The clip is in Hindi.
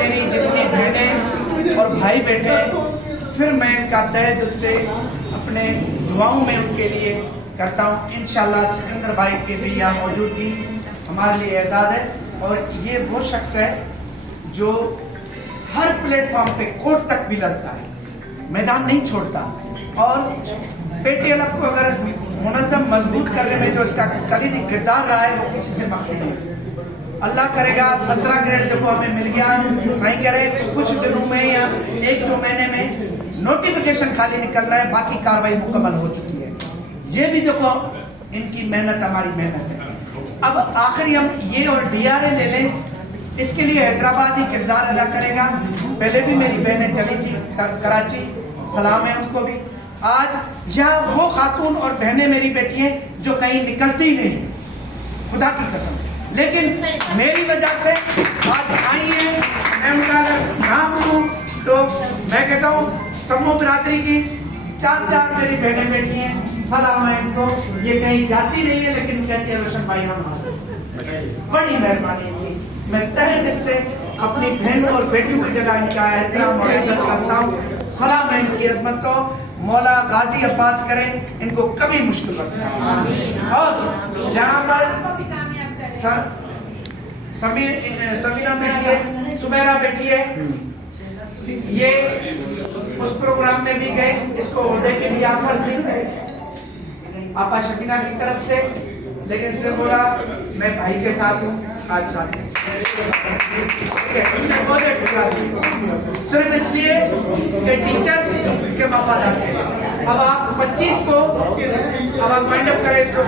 मेरी जितनी बहनें और भाई बैठे हैं, फिर मैं इनका तहे दिल से अपने दुआओं में उनके लिए करता हूँ। इंशाल्लाह सिकंदर भाई के भी यहाँ मौजूदगी हमारे लिए एजाज़ है। और ये वो शख्स है जो हर प्लेटफॉर्म पे कोर्ट तक भी लड़ता है, मैदान नहीं छोड़ता। और PTLF को अगर मुनज़्ज़म मजबूत करने में जो इसका कलीदी किरदार रहा है वो किसी से मखफी नहीं। अल्लाह करेगा 17 ग्रेड देखो हमें मिल गया, नहीं करे कुछ दिनों में या 1-2 महीने में नोटिफिकेशन खाली निकल रहा है, बाकी कार्रवाई मुकम्मल हो चुकी है। ये भी देखो इनकी मेहनत हमारी मेहनत है। अब आखिरी हम ये और DRA ले लें, इसके लिए हैदराबाद ही किरदार अदा करेगा। पहले भी मेरी बहनें चली थी कराची, सलाम है उनको भी। आज यहाँ वो खातून और बहनें मेरी बेटी हैं जो कहीं निकलती ही नहीं, खुदा की कसम, लेकिन मेरी वजह से आज आई है। मैं उनका अगर नाम लूं तो मैं कहता हूँ समूह बिरादरी की 4 मेरी बहनें बैठी हैं, सलाम है इनको। ये कहीं जाती नहीं है लेकिन कहती है रोशन भाई हम, बड़ी मेहरबानी इनकी। मैं तहे दिल से अपनी बहन और बेटियों की जगह इनका एहतराम और इज्जत करता हूँ। सलाम है इनकी अजमत को। मौला गाजी अब्बास करे इनको कभी मुश्किल मत। और जहाँ पर समीरा बैठी है, सुमेरा बैठी है, ये उस प्रोग्राम में भी गए, इसको ओहदे के लिए ऑफर थी आपा शकीना की तरफ से, लेकिन इसने बोला मैं भाई के साथ हूँ, आज साथ हूँ। सिर्फ इसलिए कि टीचर्स के वफादार थे। अब आप 25 को अब आप वाइंड अप करें इसको।